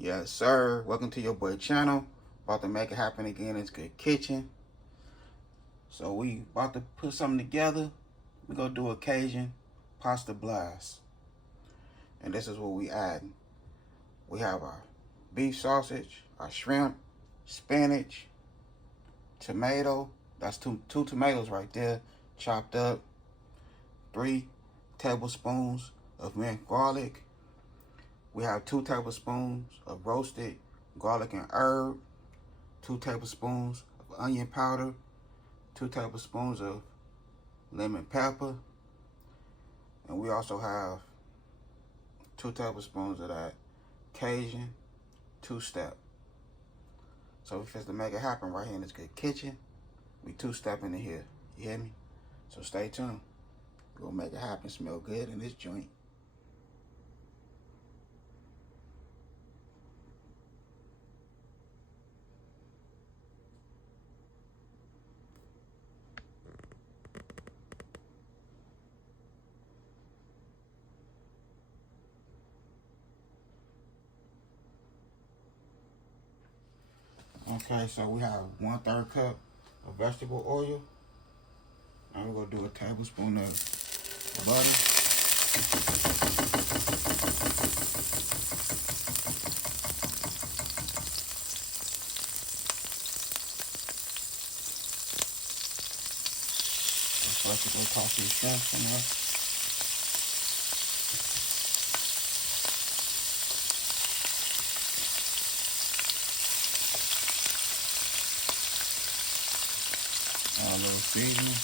Yes, sir. Welcome to your boy channel. About to make it happen again. It's Good Kitchen. So we about to put something together. We gonna do a Cajun pasta blast. And this is what we add. We have our beef sausage, our shrimp, spinach, tomato. That's two tomatoes right there, chopped up. 3 tablespoons of minced garlic. We have 2 tablespoons of roasted garlic and herb, 2 tablespoons of onion powder, 2 tablespoons of lemon pepper, and we also have 2 tablespoons of that Cajun two-step. So we fit to make it happen right here in this Good Kitchen. We two-stepping in here, you hear me? So stay tuned. We're gonna make it happen, smell good in this joint. Okay, so we have 1/3 cup of vegetable oil. Now we're gonna do a tablespoon of butter. First we're gonna toss these shrimps in there. Add a little seasoning.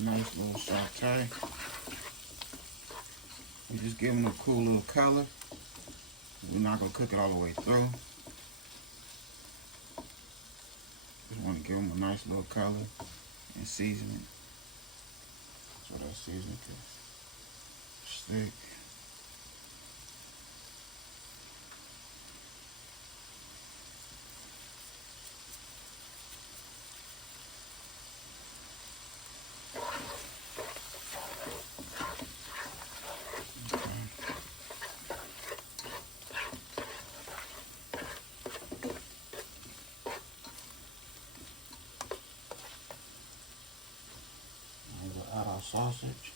Nice little saute. We just give them a cool little color. We're not gonna cook it all the way through. Just want to give them a nice little color and season it so that seasoning can stick. Add our sausage.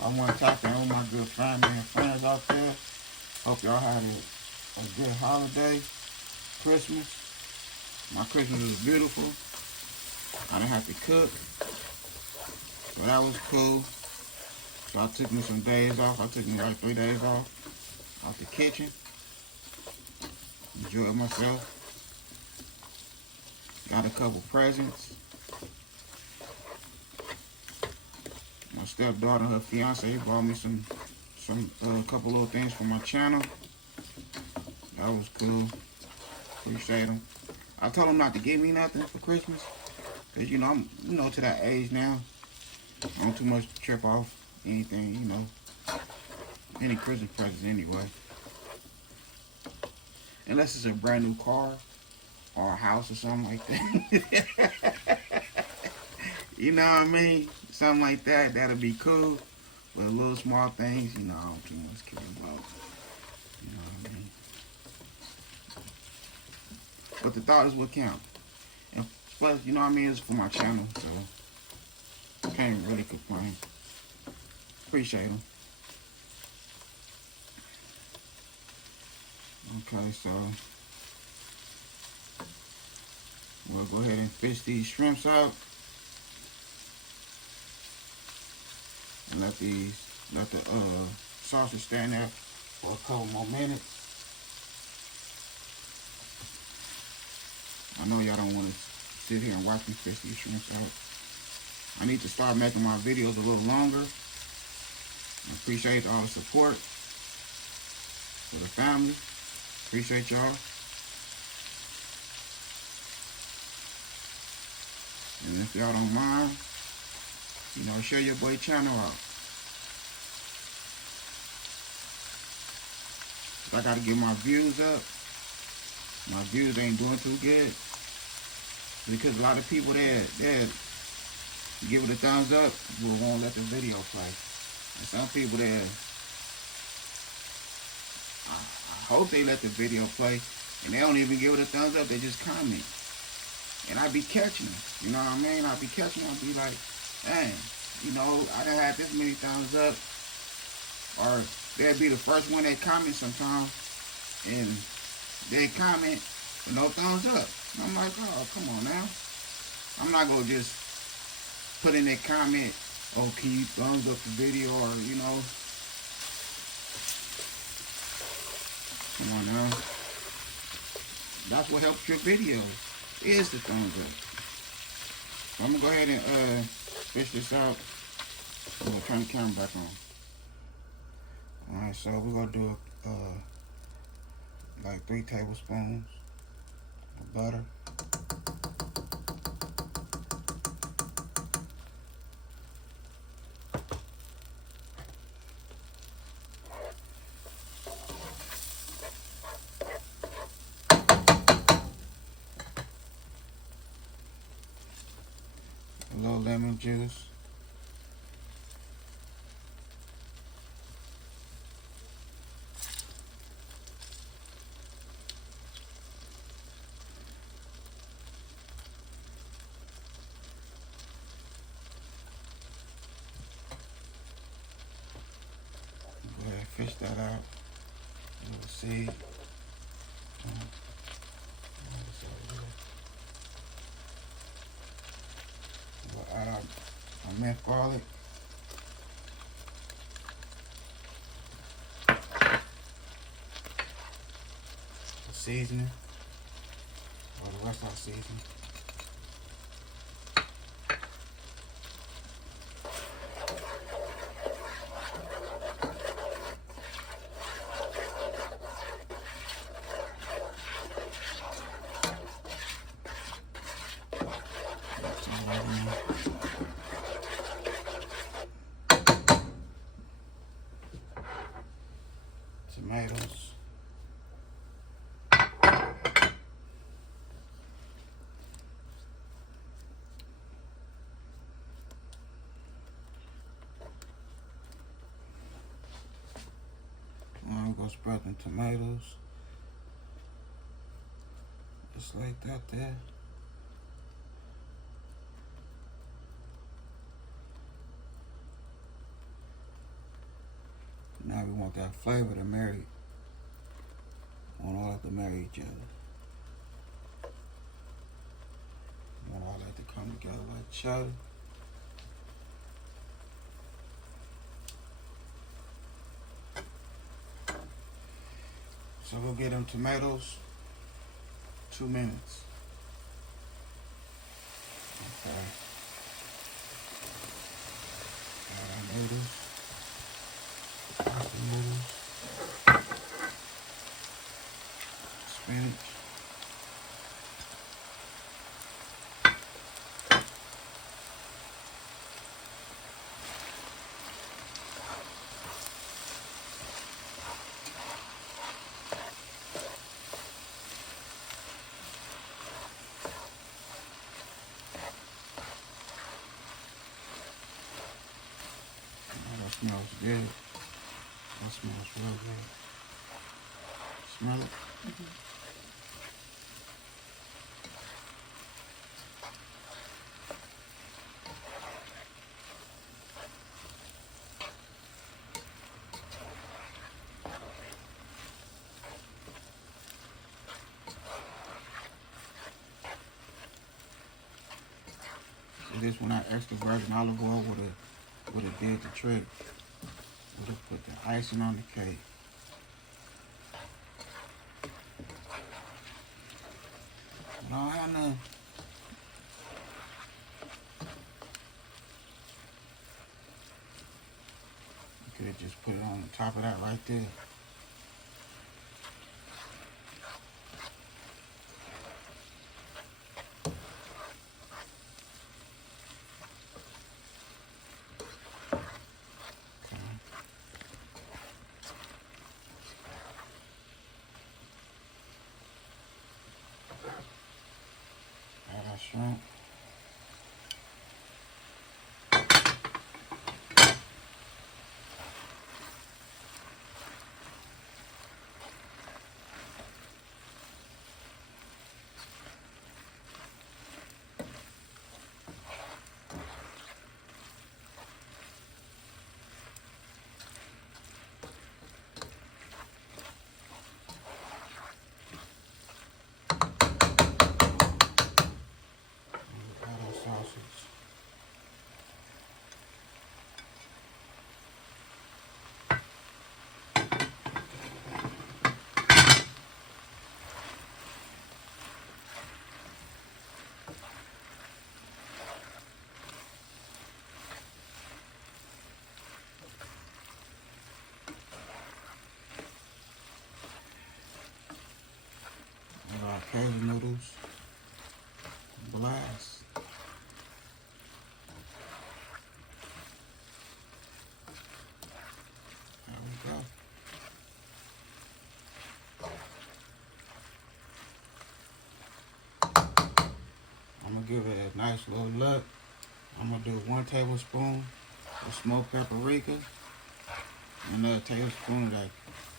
I want to tap in all my good family and friends out there. Hope y'all had a good holiday, Christmas. My Christmas was beautiful. I didn't have to cook, so that was cool. So I took me some days off. I took me like 3 days off the kitchen. Enjoyed myself. Got a couple presents. My stepdaughter and her fiance brought me a couple little things for my channel. That was cool. Appreciate them. I told them not to give me nothing for Christmas, cause you know I'm to that age now. I don't too much trip off anything, any Christmas presents anyway. Unless it's a brand new car or a house or something like that. You know what I mean? Something like that, that'll be cool. But little small things, I don't too much care about. You know what I mean? But the thought is what counts. And plus, it's for my channel, so I can't really complain. Appreciate them. Okay, so we'll go ahead and fish these shrimps out. And let the sausage stand there for a couple more minutes. I know y'all don't want to sit here and watch me fish these shrimps out. I need to start making my videos a little longer. I appreciate all the support for the family. Appreciate y'all. And if y'all don't mind, you know, share your boy channel out. I gotta get my views up. My views ain't doing too good because a lot of people that give it a thumbs up won't let the video play. And some people that I hope they let the video play and they don't even give it a thumbs up, they just comment. And I be catching them, you know what I mean? I be catching them, I be like, dang, you know, I done had this many thumbs up. Or they'll be the first one that comment sometimes and they comment with no thumbs up. And I'm like, oh, come on now. I'm not gonna just put in that comment, oh, can you thumbs up the video, or, you know. Come on now. That's what helps your video, is the thumbs up. So I'm gonna go ahead and fish this out. I'm gonna turn the camera back on. Alright, so we're gonna do like 3 tablespoons of butter. A little lemon juice. Go ahead and fish that out. Little seed. We'll add our minced garlic. Seasoning, or the rest of our seasoning. Tomatoes. I'm gonna spread the tomatoes. Just like that there. Now we want that flavor to marry. We want all that to marry each other. We want all that to come together like each other. So we'll get them tomatoes 2 minutes. Okay. Add our noodles. Pasta noodles. Spinach. That smells good. That smells real good. Smell it? Mm-hmm. So this one, I extra virgin olive oil with a would have did the trick. Would have put the icing on the cake. I don't have none. You could have just put it on the top of that right there. Shrimp. Cajun noodles. Blast. There we go. I'm gonna give it a nice little look. I'm gonna do 1 tablespoon of smoked paprika, and another tablespoon of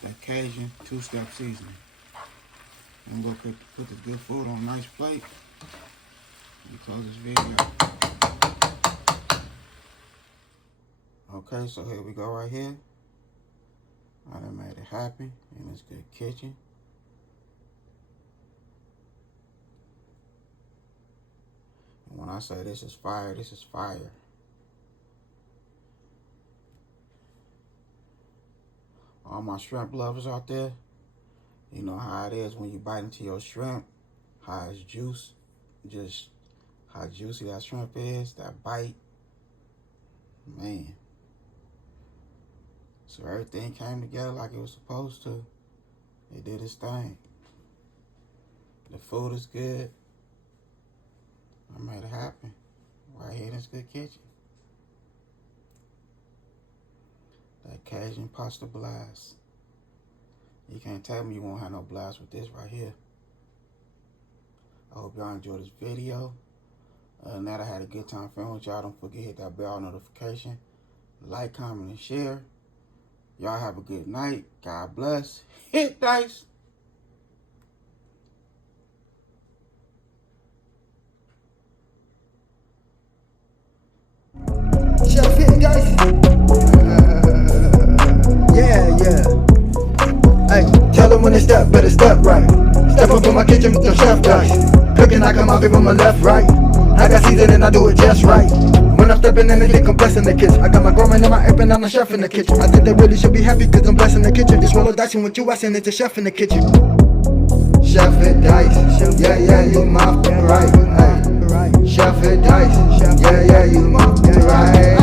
that Cajun 2-step seasoning. I'm gonna put this good food on a nice plate and close this video. Okay, so here we go right here. I done made it happen in this good kitchen. And when I say this is fire, this is fire. All my shrimp lovers out there, you know how it is when you bite into your shrimp, how it's juice, just how juicy that shrimp is, that bite, man. So everything came together like it was supposed to. It did its thing. The food is good. I made it happen right here in this good kitchen. That Cajun pasta blast. You can't tell me you won't have no blast with this right here. I hope y'all enjoyed this video. Other than that, I had a good time filming with y'all. Don't forget to hit that bell notification. Like, comment, and share. Y'all have a good night. God bless. Hit dice. Chef hitting dice. Yeah. Hey, tell them when they step, better step right. Step up in my kitchen with the chef dice. Cooking, I come out from my left, right. I got seasoning, I do it just right. When I'm stepping in, they think I'm blessing the kitchen. I got my grandma in my apron, I'm a chef in the kitchen. I think they really should be happy cause I'm blessing the kitchen. Just roll a dice and what you asking, it's a chef in the kitchen. Chef it dice, yeah, you my right. Hey. Chef it dice, yeah, you my right.